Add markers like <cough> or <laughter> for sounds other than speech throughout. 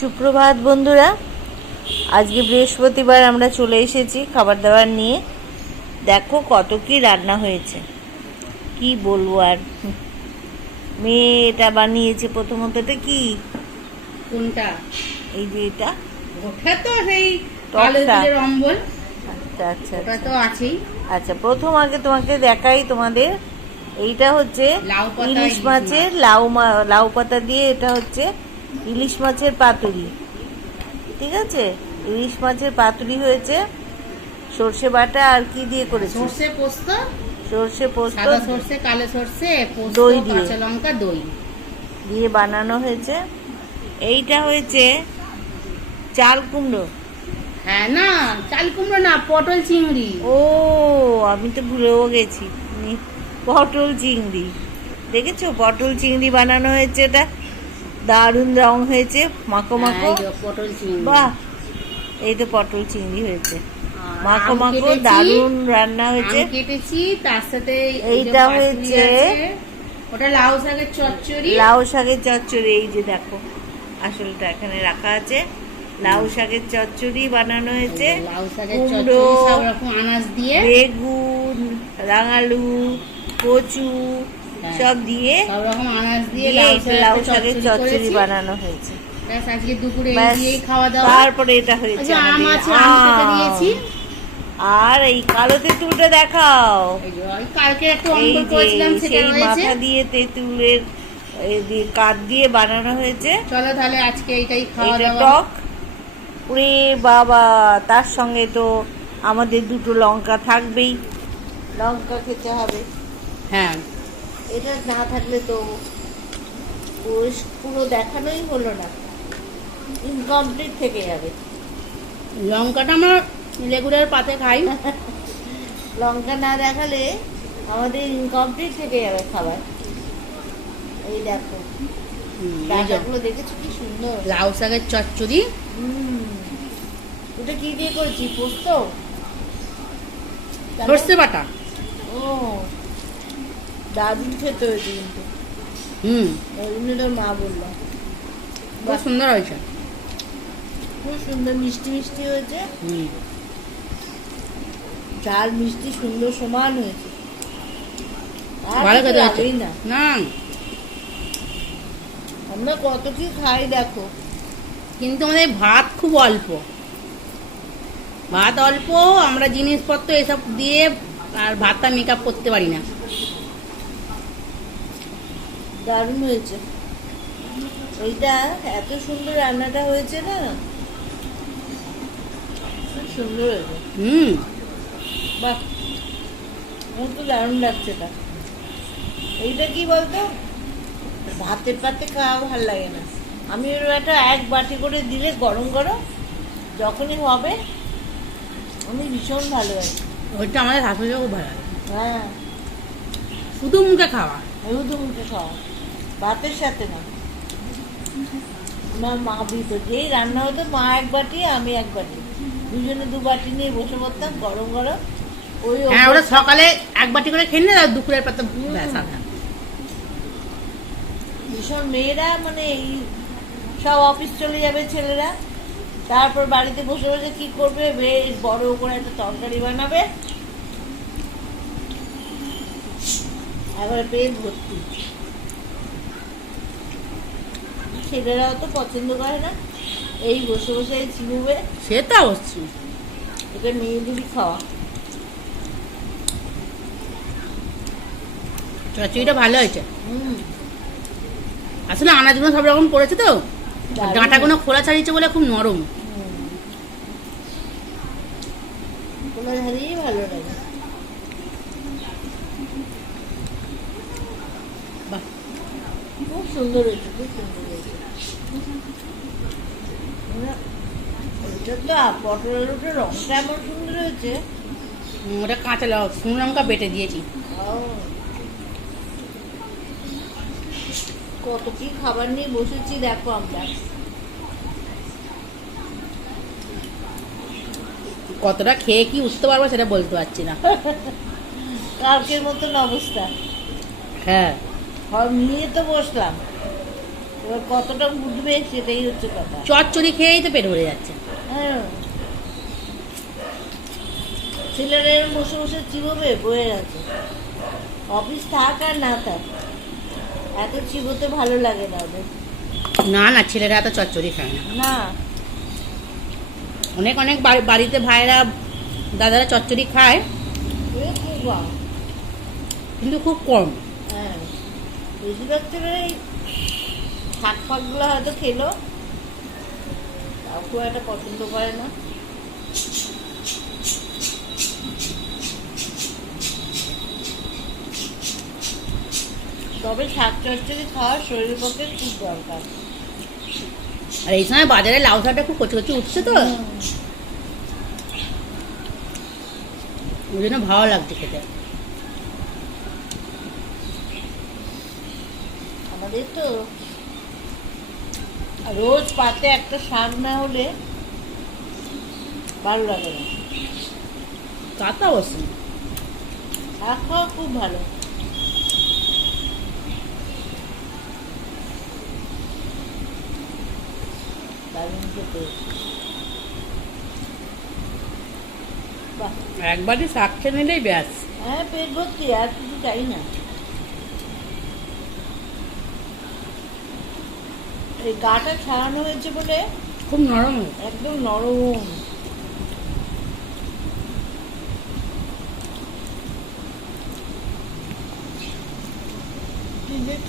সুপ্রভাত বন্ধুরা। আজকে বৃহস্পতিবার আমরা চলে এসেছি খাবার দাবার নিয়ে। দেখো কত কি রান্না হয়েছে। কি বলব আর। মেয়ে এটা বানিয়েছে প্রথমত। এটা কি? কোনটা? এই যে এটা। ওটা তো সেই অম্বল। আচ্ছা আচ্ছা ওটা আচ্ছা। তো আছেই। আচ্ছা প্রথম আগে তোমাকে দেখাই তোমাদের। এইটা হচ্ছে ইলিশ মাছের লাউ লাউ পাতা দিয়ে এটা হচ্ছে ইলিশ মাছের পাতুরি। ঠিক আছে? ইলিশ মাছের পাতুরি হয়েছে। সর্ষে বাটা আর কি দিয়ে করেছে সর্ষে পোস্ত সর্ষে পোস্ত সাদা সর্ষে কালো সর্ষে পোস্ত দই দিয়ে। কাঁচা লঙ্কা দই। দিয়ে বানানো হয়েছে। এইটা হয়েছে চাল কুমড়ো। হ্যাঁ না চাল কুমড়ো না পটল চিংড়ি। ও আমি তো ভুলেও গেছি। পটল চিংড়ি। দেখেছ? পটল চিংড়ি বানানো হয়েছে এটা। দারুণ রং হয়েছে মাখো হ্যাঁ, মাখো। পটল চিংড়ি। বাহ এই তো পটল চিংড়ি হয়েছে। মাখো মাখো দারুণ রান্না হয়েছে। আম কেটেছি তার সাথে এইটা হয়েছে। ওটা লাউ শাকের চচ্চড়ি। লাউ শাকের চচ্চড়ি এই যে দেখো আসলটা এখানে রাখা আছে। লাউ শাকের চচ্চড়ি বানানো হয়েছে। লাউ শাকের চচ্চড়ি সব রকম আনাজ দিয়ে। বেগুন রাঙালু কচু। সব দিয়ে সব রকম আনাজ দিয়ে লাউ শাকের চচ্চড়ি বানানো হয়েছে। আজকে দুপুরে এই খাওয়া দাওয়া। তারপরে এটা হয়েছে আম আছে আম দিয়েছি আর এই কালো তেঁতুলটা দেখাও। কালকে একটু এই করেছিলাম সেটা সেই মাথা দিয়ে তেঁতুলের কাঠ দিয়ে বানানো হয়েছে। চলো তাহলে আজকে এইটাই খাওয়া দাওয়া। টক। ওরে বাবা তার সঙ্গে তো আমাদের দুটো লঙ্কা থাকবেই। লঙ্কা খেতে হবে। হ্যাঁ। এটা না থাকলে তো পুরো দেখানোই হলো না। ইনকমপ্লিট থেকে যাবে। লঙ্কাটা আমরা রেগুলার পাতে খাই। না <laughs> লঙ্কা না দেখালে আমাদের ইনকমপ্লিট থেকে যাবে খাবার। এই দেখো। ডাটাগুলো দেখেছ কি সুন্দর? লাউ শাকের চচ্চড়ি। ওটা কি দিয়ে করেছি? পোস্ত? সর্ষে বাটা। ও দারুণ খেতে হয়েছে কিন্তু হুম। ওই জন্য তোর মা বললাম খুব সুন্দর হয়েছে। খুব সুন্দর মিষ্টি মিষ্টি হয়েছে। হুম। ঝাল মিষ্টি সুন্দর সমান হয়েছে। ভালো খেতে হয়েছে না। না। আমরা কত কি খাই দেখো। কিন্তু আমাদের ভাত খুব অল্প। ভাত অল্প আমরা জিনিসপত্র এসব দিয়ে আর ভাতটা মেকআপ করতে পারি না। দারুণ হয়েছে। এইটা এত সুন্দর রান্নাটা হয়েছে না? খুব সুন্দর হয়েছে। হুম। বাহ আমার তো দারুণ লাগছে এটা। এইটা কি বলতো? ভাতের পাতে খাওয়া ভালো লাগে না। আমি ওর একটা এক বাটি করে দিলে গরম গরম যখনই হবে আমি ভীষণ ভালো আছি ওইটা আমাদের শাশুড়িও ভালো লাগে। হ্যাঁ। শুধু মুখে খাওয়া। হলুদ মুখে খাওয়া। ভাতের সাথে না। আমার মা দিত যেই রান্না হতো মা এক বাটি আমি এক বাটি। দুজনে দু বাটি নিয়ে বসে পড়তাম গরম গরম। ওই হ্যাঁ ওরা সকালে এক বাটি করে খেয়ে আর দুপুরের পাতা না। ভীষণ মেয়েরা মানে এই সব অফিস চলে যাবে ছেলেরা। তারপর বাড়িতে বসে বসে কি করবে? বেশ বড় করে একটা তরকারি বানাবে। এবার পেট ভর্তি। ছেলেরাও তো পছন্দ করে না। এই বসে বসে চিবুবে। সে তো অবশ্যই। এটা মেয়েদেরই খাওয়া। ভালো হয়েছে। আসলে আনাজগুলো সব রকম পড়েছে তো। ডাঁটাগুলো খোলা ছাড়িয়েছে বলে খুব নরম। ধারেই ভালো লাগে বাহ খুব সুন্দর হয়েছে খুব সুন্দর হয়েছে। না, তো আ- পটল আলুটার রংটা এমন সুন্দর হয়েছে। ওটা কাঁচা লঙ্কা শুকনো লঙ্কা বেটে দিয়েছি। কত কি খাবার নিয়ে বসেছি দেখো আমরা। কতটা খেয়ে কি উঠতে পারব সেটা বলতে পারছি না। কালকের মতন অবস্থা। হ্যাঁ। সব নিয়ে তো বসলাম। এবার কতটা উঠবে সেটাই হচ্ছে কথা। চচ্চড়ি খেয়েই তো পেট ভরে যাচ্ছে। হ্যাঁ। ছেলেরা এরম বসে বসে চিবোবে বয়ে গেছে। অফিস থাক আর না থাক এত চিবোতে ভালো লাগে না ওদের। না না ছেলেরা এত চচ্চড়ি খায় না। না। অনেক অনেক বাড়িতে ভাইরা দাদারা চচ্চড়ি খায়। কিন্তু খুব কম। বেশিরভাগ ছেলেরা এই শাক ফাকগুলো হয়তো খেলো। তাও খুব একটা পছন্দ করে না। তবে শাক চচ্চড়ি খাওয়া শরীরের পক্ষে খুব দরকার। আর এই সময় বাজারে লাউ শাকটা খুব কচি কচি উঠছে তো। ওই জন্য ভালো লাগছে খেতে। আমাদের তো? রোজ পাতে একটা শাক না হলে ভালো লাগে না। শাক খাওয়া খুব ভালো। একবারই শাক খেয়ে নিলেই ব্যাস। হ্যাঁ পেট ভর্তি আর কিছু চাই না। গাটা ছাড়ানো হয়েছে বলে খুব নরম। একদম নরম।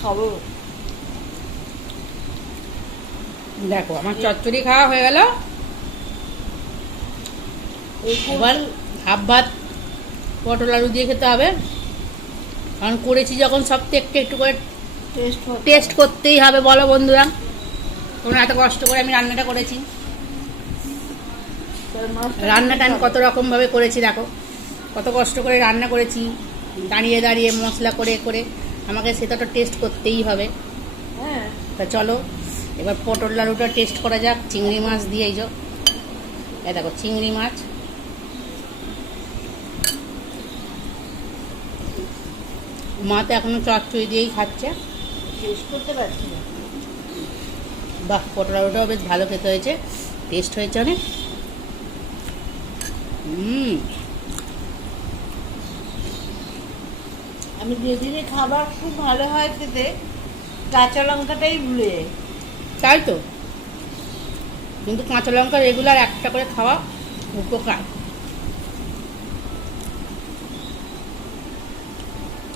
খাব? দেখো আমার চচ্চড়ি খাওয়া হয়ে গেল। এবার হাফ ভাত পটল আলু দিয়ে খেতে হবে। কারণ করেছি যখন সব তো একটু একটু করে টেস্ট টেস্ট করতেই হবে বলো বন্ধুরা। তোমরা এত কষ্ট করে আমি রান্নাটা করেছি। রান্নাটা আমি কত রকমভাবে করেছি দেখো। কত কষ্ট করে রান্না করেছি দাঁড়িয়ে দাঁড়িয়ে মশলা করে করে। আমাকে সেটা তো টেস্ট করতেই হবে। হ্যাঁ। তা চলো এবার পটল লাড়ুটা টেস্ট করা যাক চিংড়ি মাছ দিয়ে এই যে। দেখো চিংড়ি মাছ। মা তো এখনও চচ্চড়ি দিয়েই খাচ্ছে। শেষ করতে পারছি না। বাহ পটল আলুটাও বেশ ভালো খেতে হয়েছে। টেস্ট হয়েছে অনেক। হুম। আমি যেদিনে খাবার খুব ভালো হয় খেতে কাঁচা লঙ্কাটাই ভুলে যাই। তাই তো। কিন্তু কাঁচা লঙ্কা রেগুলার একটা করে খাওয়া উপকার।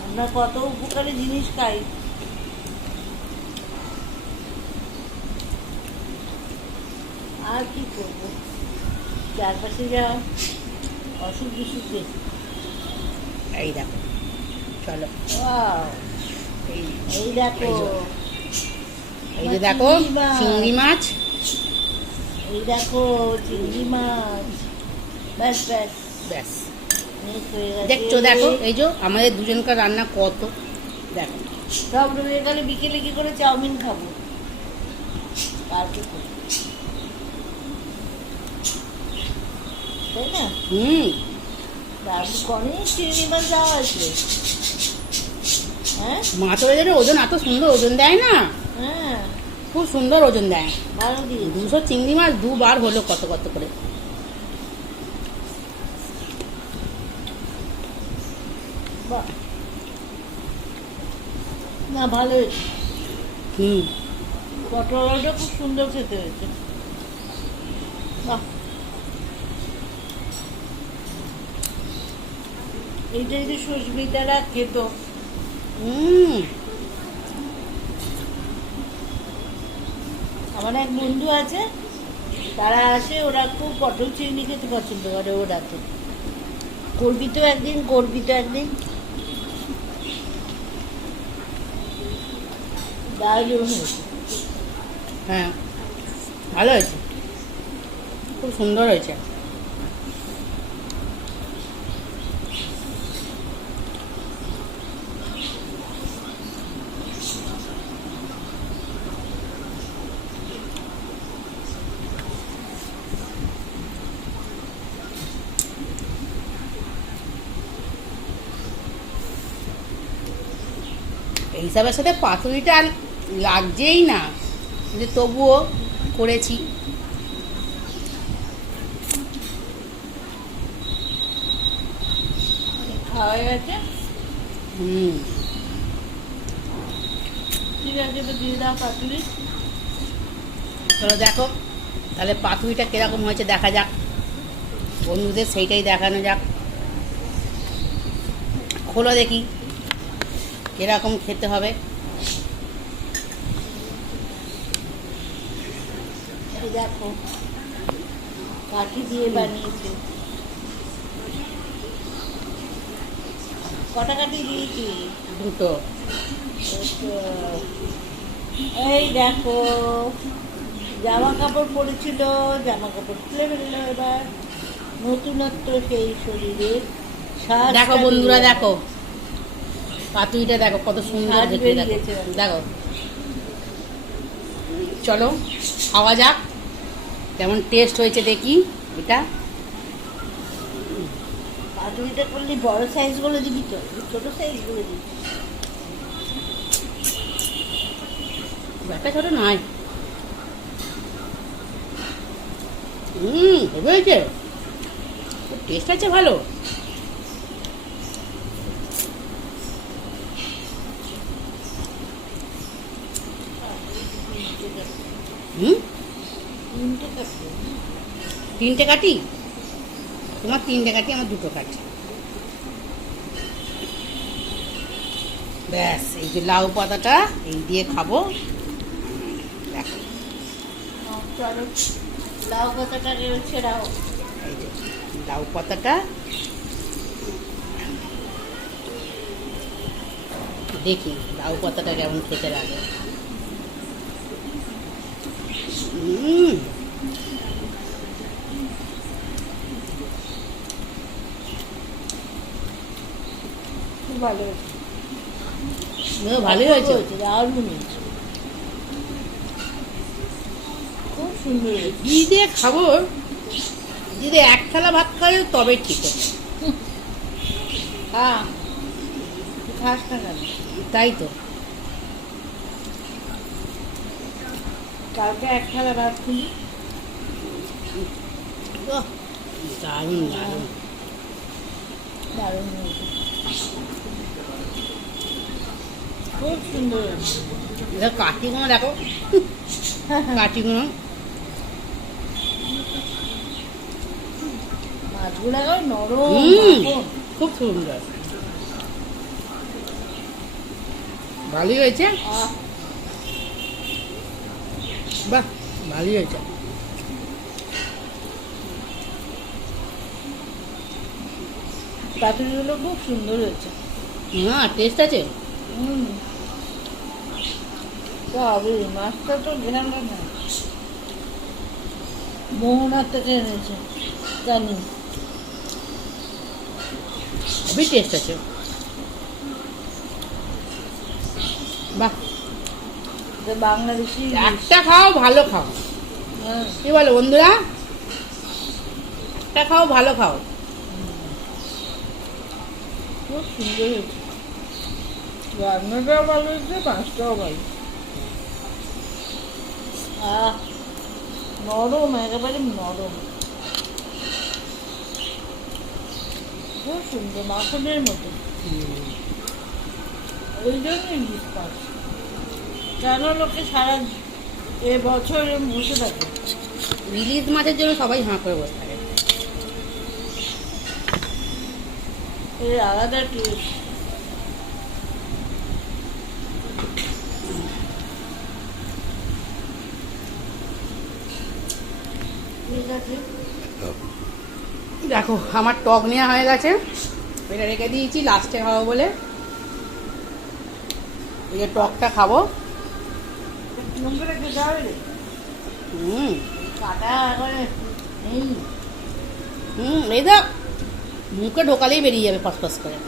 আমরা কত উপকারী জিনিস খাই। আর কি করব? চারপাশে যা অসুখ বিসুখ এই দেখো চলো। এই দেখো। এই যে। দেখো চিংড়ি মাছ। এই দেখো চিংড়ি মাছ। ব্যাস ব্যাস। ব্যাস। দেখছ দেখো এই যে আমাদের দুজনকার রান্না কত। দেখো। সব গেলে বিকেলে কি করে চাউমিন খাব? কালকে করব। তাই না? হুম। হ্যাঁ? মাছ ওদের ওজন এত সুন্দর ওজন দেয় না? হ্যাঁ। খুব সুন্দর ওজন দেয়। দুশো চিংড়ি মাছ দুবার হলো কত কত করে? না ভালো হুম। পটল খুব সুন্দর খেতে হয়েছে। এইটা যদি সুস্মিতারা খেত। হুম। আমার এক বন্ধু আছে তারা আসে ওরা খুব পটল চিংড়ি খেতে পছন্দ করে ওরা তো করবি তো একদিন করবি তো একদিন। হ্যাঁ ভালো হয়েছে। খুব সুন্দর হয়েছে। হিসাবের সাথে পাতুরিটা আর লাগছেই না কিন্তু তবুও করেছি। খাওয়া গেছে? হুম। ঠিক আছে দিয়ে দাও পাতুরি। চলো দেখো তাহলে পাতুরিটা কীরকম হয়েছে দেখা যাক। বন্ধুদের সেইটাই দেখানো যাক। খোলো দেখি। কীরকম খেতে হবে। দেখো কাঠি দিয়ে বানিয়েছে। কটা কাঠি দিয়েছি? দুটো। এই দেখো জামা কাপড় পরেছিল জামা কাপড় খুলে ফেলল এবার। নতুনত্ব সেই শরীরে। শ্বাসটা দেখো বন্ধুরা দেখো। পাতুরিটা দেখো কত সুন্দর দেখো। চলো খাওয়া যাক। কেমন টেস্ট হয়েছে দেখি এটা। পাতুরিটা করলে বড় সাইজগুলো দিবি তো ছোট সাইজগুলো দিবি একটা ছোট নয়। হুম হয়েছে। টেস্ট আছে ভালো হুম তিনটে কাটি তোমার তিনটে কাটি আমার দুটো কাটি ব্যাস এই যে লাউ পাতাটা এই দিয়ে খাব। দেখো। লাউ ছেড়াও এই যে লাউ পাতাটা। দেখি লাউ পাতাটা কেমন খেতে লাগে হুম খুব ভালো ভালোই হয়েছে দারুণ হয়েছে। খুব সুন্দর হয়েছে। ঘি দিয়ে খাব। যদি এক থালা ভাত খাই তবে ঠিক আছে হ্যাঁ। খাস না তাই তো। কালকে এক থালা ভাত খুলি দারুণ দারুণ দারুণ। খুব সুন্দর। হয়েছে দেখো। দেখো মাছগুলো নরম। খুব সুন্দর। ভালোই হয়েছে? বাহ ভালোই হয়েছে। পাতুরিগুলো খুব সুন্দর হয়েছে। না টেস্ট আছে? হুম। মাছটা তো ঘেরানো না মোহনার থেকে এনেছে জানি। খুবই টেস্ট আছে। বাহ। বাংলাদেশি একটা খাও ভালো খাও। হ্যাঁ, কি বলো বন্ধুরা? একটা খাও ভালো খাও। খুব সুন্দর হয়েছে। রান্নাটাও ভালো হয়েছে মাছটাও ভালো। নরম একেবারে নরম। খুব সুন্দর মাখনের মতো। ওই জন্যই ডিসকাউন্ট কেন লোকে সারা এ বছর বসে থাকে? ইলিশ মাছের জন্য সবাই হাঁ করে বসে থাকে। এর আলাদা টেস্ট ঠিক আছে। দেখো আমার টক নেওয়া হয়ে গেছে। এটা রেখে দিয়েছি লাস্টে খাব বলে। এই যে টকটা খাব। এই তো মুখে ঢোকালেই বেরিয়ে যাবে ফসফস করে।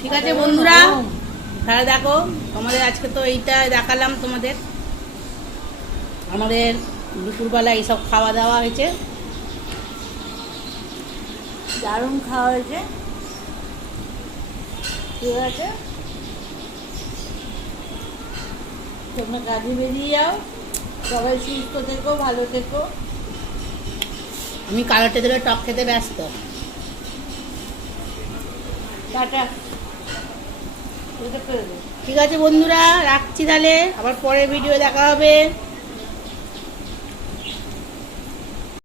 ঠিক আছে বন্ধুরা, তাহলে দেখো, তোমাদের আজকে তো এইটা দেখালাম তোমাদের। আমাদের দুপুরবেলা এইসব খাওয়া দাওয়া হয়েছে। দারুণ খাওয়া হয়েছে। ঠিক আছে? তোমরা কাজে বেরিয়ে যাও। সবাই সুস্থ থেকো ভালো থেকো। আমি কালো তেঁতুলের টক খেতে ব্যস্ত। টাটা। ঠিক আছে বন্ধুরা রাখছি তাহলে। আবার পরের ভিডিও দেখা হবে।